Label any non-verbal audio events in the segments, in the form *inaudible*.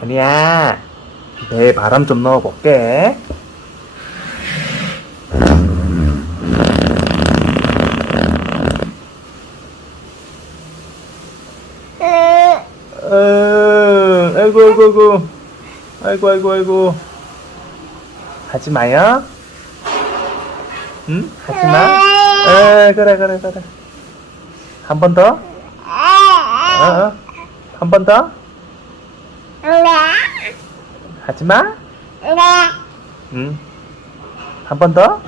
현이야, 배에 바람 좀 넣어볼게. 응, 아이고, 아이고, 아이고. 아이고, 아이고, 아이고. 하지 마요. 응? 하지 마. 에, 그래, 그래, 그래. 한 번 더? 어, 어. 한 번 더? 하지 마. 응. 한 번 더?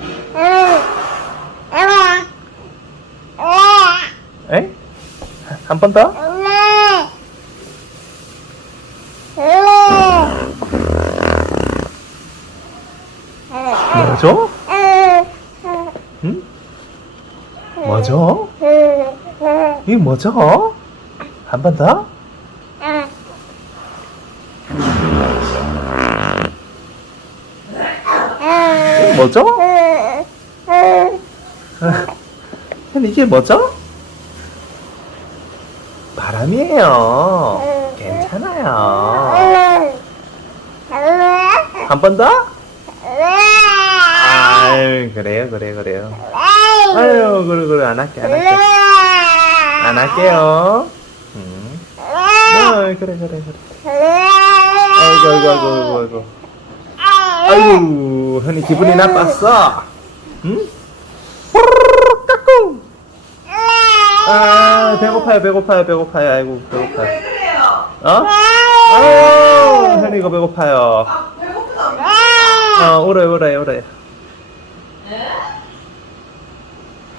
에? 한 번 더? 뭐죠? 응? 뭐죠? 이게 뭐죠? 한 번 더? 이게 뭐죠? *laughs* 이게 뭐죠? 바람이에요. 괜찮아요. 한 번 더? 아유, 그래요, 그래요, 그래요. 아유, 그래, 그래, 안 할게, 안 할게. 안 할게요. 음. 아유, 그래, 그래, 그래. 아이고, 아이고, 아이고, 아이고, 아이고. 아이고, 흔히 기분이 나빴어. 응? 까꿍. 아, 배고파요, 배고파요, 배고파요. 아이고, 배고파요. 어? 아유, 흔히 이거 배고파요. 어, 오래, 오래, 오래.